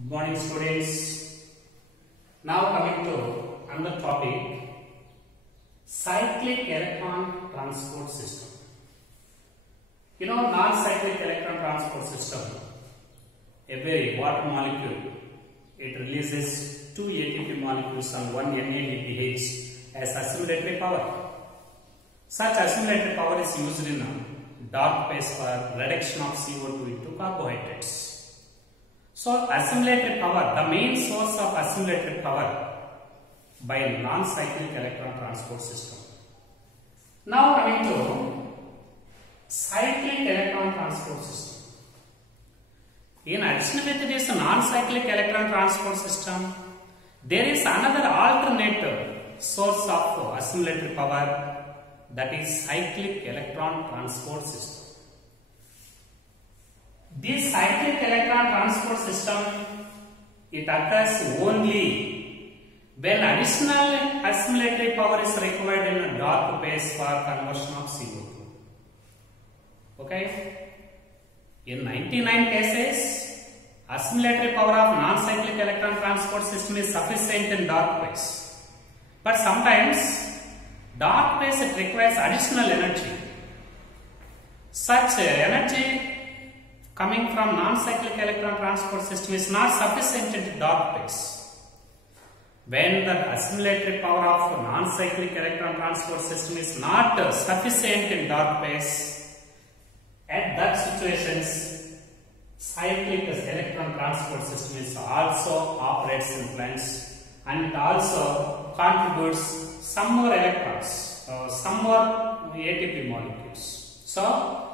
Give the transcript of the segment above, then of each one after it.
Good morning, students. Now coming to another topic, cyclic electron transport system. You know, non-cyclic electron transport system, every water molecule, it releases two ATP molecules and one NADPH as assimilatory power. Such assimilatory power is used in dark phase for reduction of CO2 into carbohydrates. So, assimilatory power, the main source of assimilatory power by non-cyclic electron transport system. Now coming to cyclic electron transport system. In addition with this non-cyclic electron transport system, there is another alternative source of assimilatory power, that is cyclic electron transport system. This cyclic electron transport system, it occurs only when additional assimilatory power is required in a dark phase for conversion of CO2. Okay? In 99 cases, assimilatory power of non-cyclic electron transport system is sufficient in dark phase. But sometimes, dark phase it requires additional energy. Such energy coming from non-cyclic electron transport system is not sufficient in dark phase. When the assimilatory power of non-cyclic electron transport system is not sufficient in dark phase, at that situations, cyclic electron transport system is also operates in plants and it also contributes some more electrons, some more ATP molecules. So,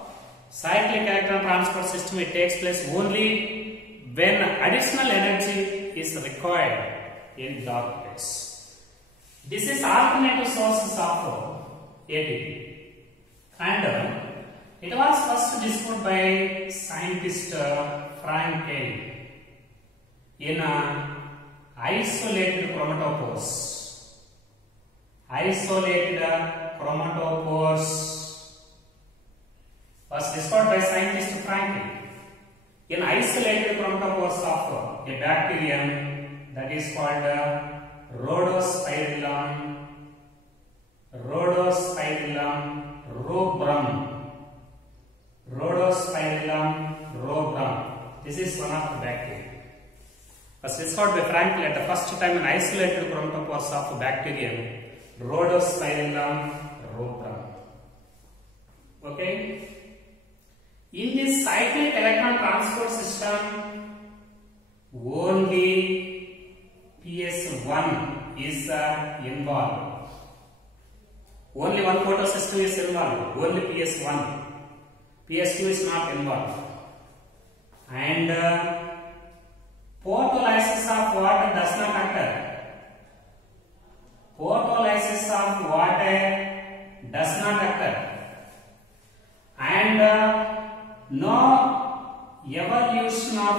cyclic electron transport system, it takes place only when additional energy is required in dark phase. This is alternative sources of ATP, and it was first discovered by scientist Frank Kane in isolated chromatophores. Isolated chromatophores was discovered by scientist Frank Kane in isolated chromatophores of a bacterium that is called Rhodospirillum rubrum. Rhodospirillum rubrum. This is one of the bacteria. Was discovered by Frank Kane at the first time in isolated chromatophores of a bacterium Rhodospirillum rubrum. Okay. In this cyclic electron transport system, only PS1 is involved. Only one photosystem is involved, only PS1. PS2 is not involved. And photolysis of water does not occur. Photolysis of water does not occur. And no evolution of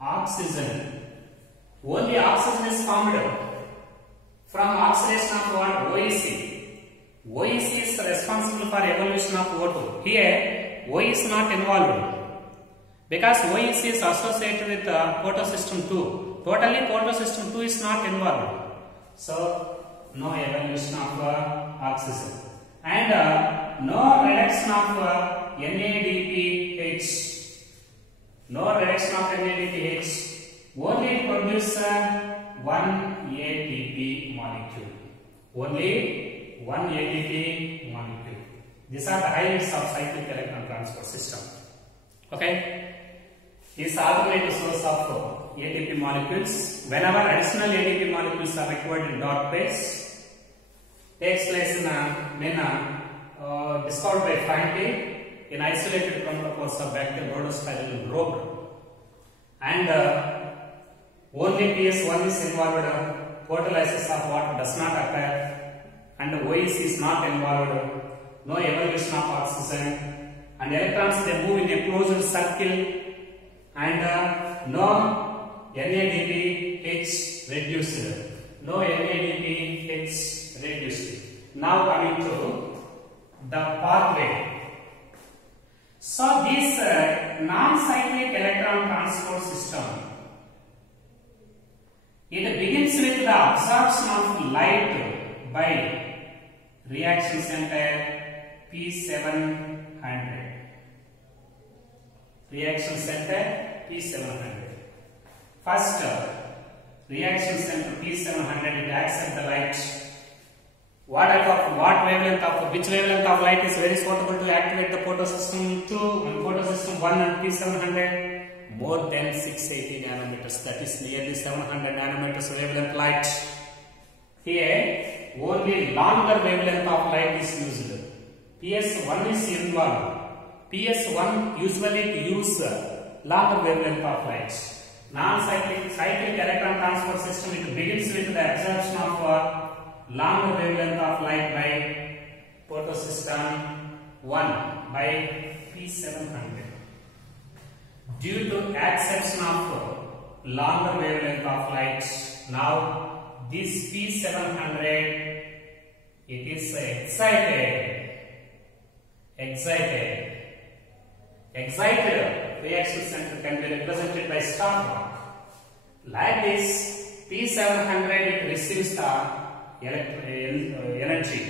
oxygen. Only oxygen is formed from oxidation of water, OEC. OEC is responsible for evolution of O2. Here, O is not involved because OEC is associated with photosystem 2. Totally, photosystem 2 is not involved. So, no evolution of oxygen. And no reduction of NADPH. No reduction of NADPH. Only produce one ATP molecule. Only one ATP molecule. These are the highlights of cyclic electron transport system. Okay. This alternative source of ATP molecules. Whenever additional ATP molecules are required in dark phase, takes place in discovered by Frank Kane in isolated chromatophores of bacterium Rhodospirillum rubrum. And only PS1 is involved, photolysis of water does not occur, and OEC is not involved, no evolution of oxygen, and electrons they move in a closed circle, and no NADPH reduced. No NADPH reduced. Now coming to the pathway. So this non-cyclic electron transport system, it begins with the absorption of light by reaction center P700. Reaction center P700. First, reaction center P700, it accepts the light. What wavelength of which wavelength of light is very suitable to activate the photosystem 2 and photosystem 1 and P700? More than 680 nanometers, that is nearly 700 nanometers wavelength light. Here, only longer wavelength of light is used. PS1 is involved. PS1 usually use longer wavelength of light. Non-cyclic electron transport system, it begins with the absorption of longer wavelength of light by photosystem 1 by P700. Due to acception of longer wavelength of light, now this P700, it is excited reaction center can be represented by star mark. Like this, P700, it receives the energy.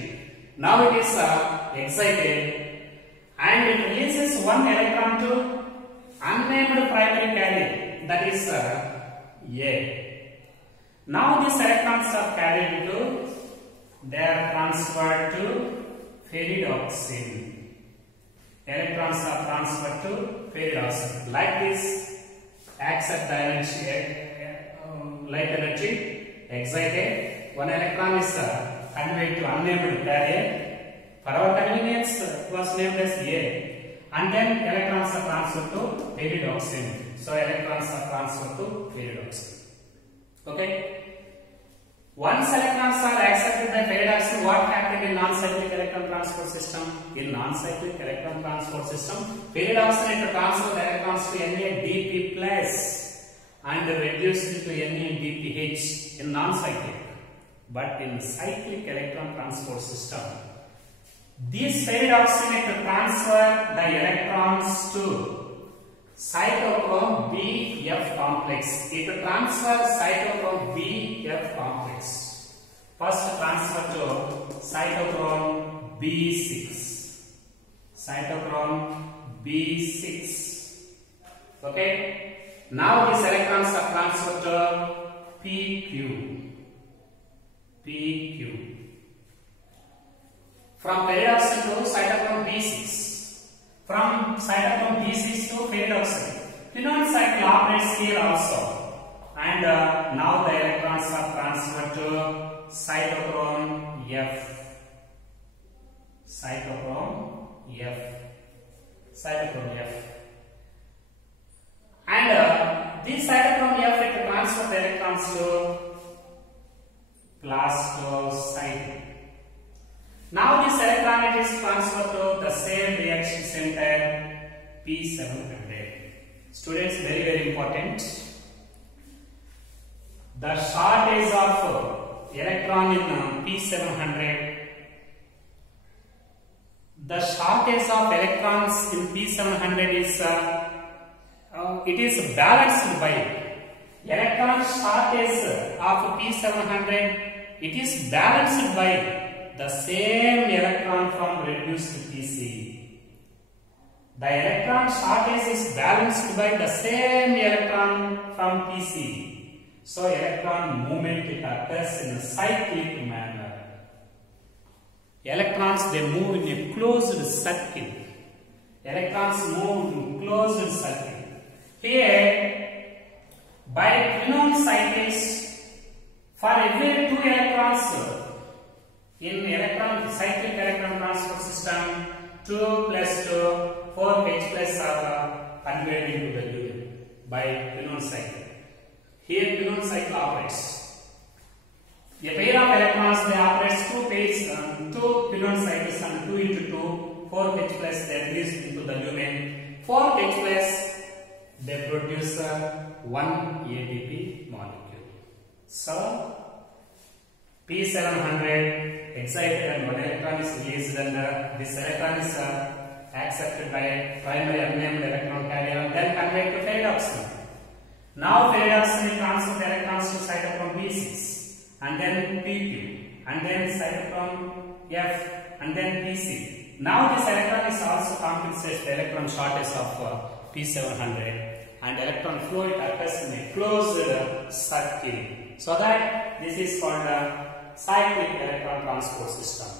Now it is excited and it releases one electron to unnamed primary carrier, that is A. Now these electrons are carried to, they are transferred to ferridoxine. Electrons are transferred to ferridoxine. Like this, accept the energy, light energy, excited. One electron is conveyed to unnamed carrier. For our convenience, it was named as A. And then electrons are transferred to ferridoxine. So electrons are transferred to ferridoxine. Okay. Once electrons are accepted by ferridoxine, what happened in non-cyclic electron transport system? In non-cyclic electron transport system, ferridoxine it transfers the electrons to NADP plus and reduced to NADPH in non-cyclic. But in cyclic electron transport system, this ferridoxine it transfer the electrons to cytochrome BF complex. It transfers cytochrome BF complex. First transfer to cytochrome B6. Cytochrome B6. Okay. Now these electrons are transferred to PQ. From ferridoxine to cytochrome B6. From cytochrome B6 to ferridoxine. Quinone cycle operates here also. And now the electrons are transferred to cytochrome F. And this cytochrome F it transfers the electrons to plastocyte. Now this electron it is transferred to the same reaction center P700. Students, very very important. The shortage of electron in P700. The shortage of electrons in P700 is it is balanced by electron shortage of P700. It is balanced by the same electron from reduced PC. The electron shortage is balanced by the same electron from PC. So electron movement it occurs in a cyclic manner. Electrons they move in a closed circle. Electrons move in closed circle. Here, by quinone cycles, for every 2 electrons in cyclic electron transport system, 2 plus 2, 4H plus are conveyed into the union by quinone cycle. Here quinone cycle operates. A pair of electrons they operates 2 pairs, 2 quinone cycles and 2 into 2, 4H plus they release into the lumen. 4H plus they produce 1 ADP molecule. So P700 excited and 1 electron is released and this electron is accepted by primary unnamed electron carrier and then conveyed to ferredoxin. Now ferredoxin will transfer the electrons to cytochrome B6 and then PQ and then cytochrome F and then PC. Now this electron is also compensates the electron shortage of P700 and electron flow occurs in a closed circle. So that this is called a cyclic electron transport system.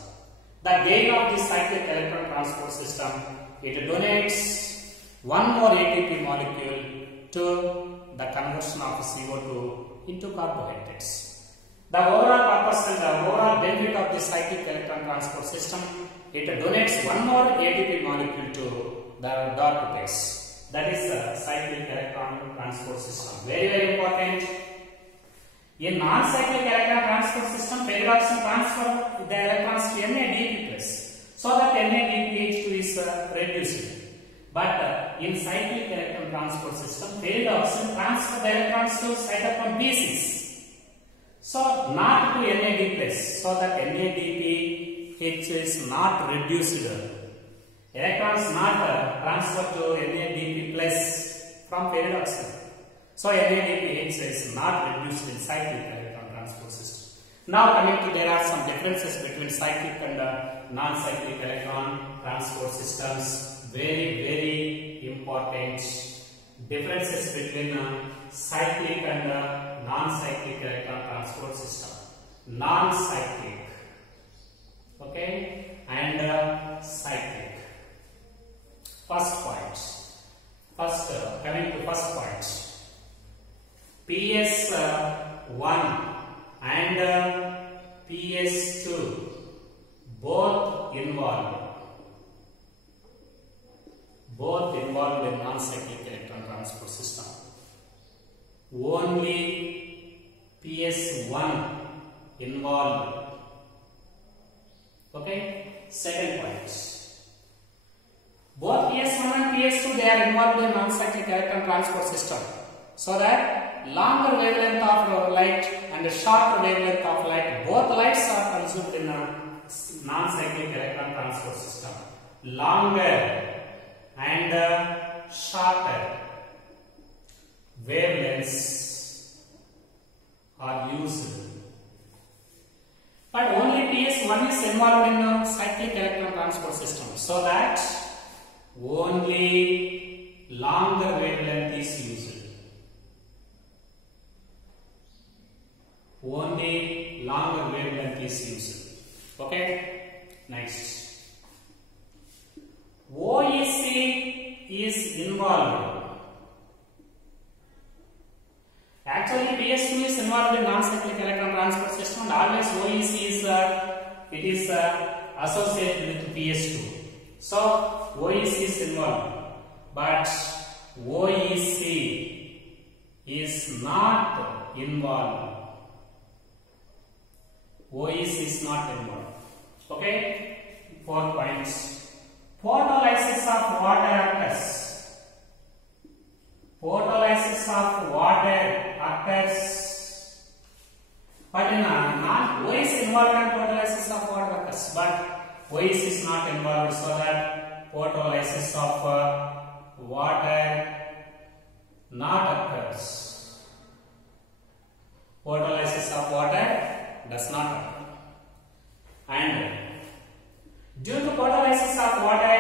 The gain of this cyclic electron transport system, it donates one more ATP molecule to the conversion of CO2 into carbohydrates. The overall purpose and the overall benefit of this cyclic electron transport system, it donates one more ATP molecule to the dark phase. That is the cyclic electron transport system. Very, very important. In non-cyclic electron transport system, ferredoxin transfer the electrons to NADP+, so that NADPH2 is reduced. But in cyclic electron transport system, ferredoxin transfer the electrons to cytochrome B6. So not to NAD+, so that NADPH is not reduced. Electrons not transferred to NADP+ from ferredoxin. So NADPH is not reduced in cyclic electron transport system. Now coming to, there are some differences between cyclic and non-cyclic electron transport systems. Very, very important differences between cyclic and non-cyclic electron transport system. Non-cyclic, okay, and cyclic. First point. Coming to first point. PS1 and PS2 both involved in non-cyclic electron transport system. Only PS1 involved. Okay. Second point. Both PS1 and PS2, they are involved in non-cyclic electron transport system. So that longer wavelength of light and a shorter wavelength of light, both lights are consumed in a non-cyclic electron transport system. Longer and shorter wavelengths are used. But only PS1 is involved in a cyclic electron transport system. So that only longer wavelength is used. Only longer wavelength is used. Okay. Next. OEC is involved. Actually, PS2 is involved in non-cyclic electron transport system, and always OEC is associated with PS2. So OEC is involved, but OEC is not involved. OEC is not involved. Okay. 4 points. Photolysis of water occurs. Photolysis of water occurs. But in OEC involved in photolysis of water occurs, but OEC is not involved, so that photolysis of water not occurs. Photolysis of water does not occur. And due to photolysis of water,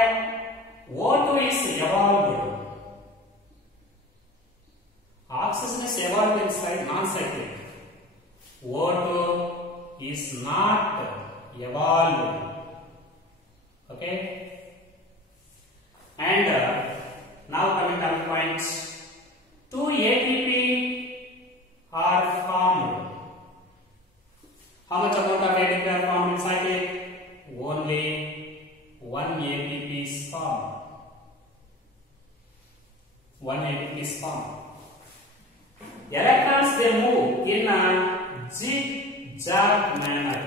O2 is evolved. Oxygen is evolved inside non-cyclic. O2 is not evolved. Okay. And now coming to the point, 2 ATP are formed. How much amount of ATP are formed in cyclic? Only 1 ATP is formed. 1 ATP is formed. Electrons, they move in a zigzag manner.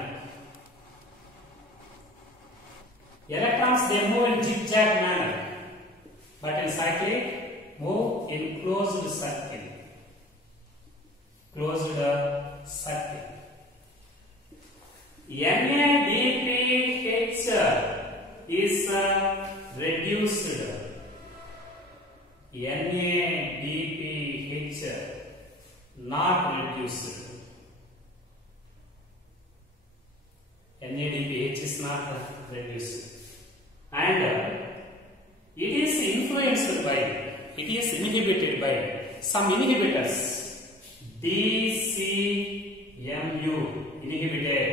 Electrons, they move in zigzag manner, but in cyclic move in closed circle. Closed circle. NADPH is reduced, NADPH not reduced. NADPH is not reduced, and it is influenced by, it is inhibited by some inhibitors. DCMU inhibited.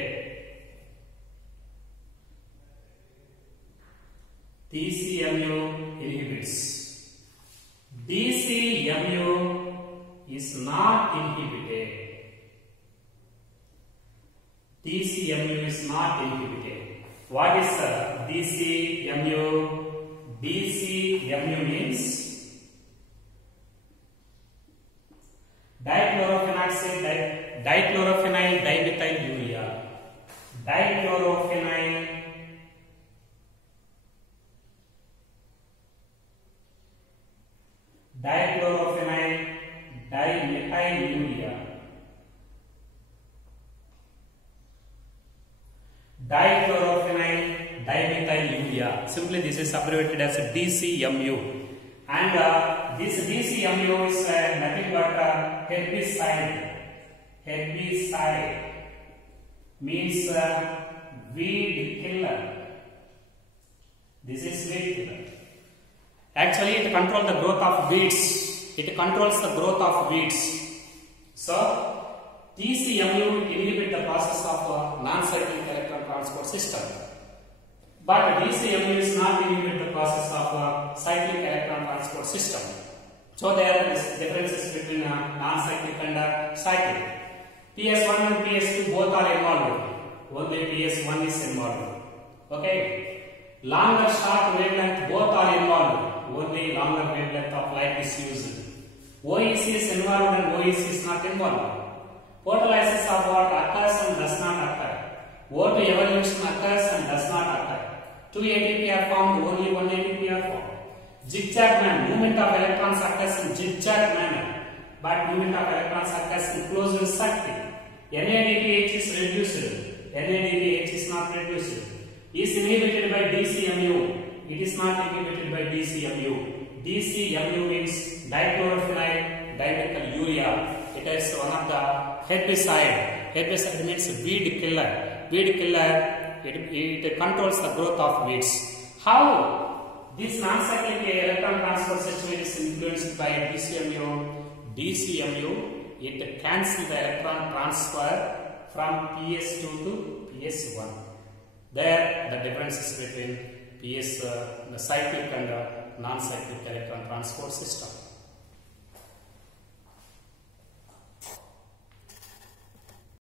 DCMU inhibits. DCMU is not inhibited. DCMU is not inhibited. What is DCMU? DCMU means dichlorophenoxide, dichlorophenoyl dimethylurea. Dichlorophenoyl dimethylurea. Dichlorophenoyl dimethylurea. Simply this is abbreviated as DCMU. And this DCMU is nothing but herbicide. Herbicide means weed killer. This is weed killer. Actually, it controls the growth of weeds. It controls the growth of weeds. So, DCMU inhibit the process of non-cyclic electron transport system. But DCMU is not inhibit the process of cyclic electron transport system. So there are differences between non-cyclic and cyclic. PS1 and PS2 both are involved. Only PS1 is involved. Okay. Longer short wavelength both are involved. Only longer wavelength of light is used. OEC is involved and OEC is not involved. Photolysis of what occurs and does not occur. O2 evolution occurs and does not occur. 2 ATP are formed, only 1 ATP are formed. Zigzag manner, movement of electrons occurs in zigzag manner, but movement of electrons occurs in closed circuit. NADPH is reduced. NADPH is not reduced. Is inhibited by DCMU. It is not inhibited by DCMU. DCMU means dichlorophenoyl dimethylurea. It is one of the herbicide. Herbicide means weed killer. Weed killer, it controls the growth of weeds. How this non-cyclic electron transport system is influenced by DCMU? DCMU, it cancels the electron transfer from PS2 to PS1. There, the differences between the cyclic and non-cyclic electron transport system.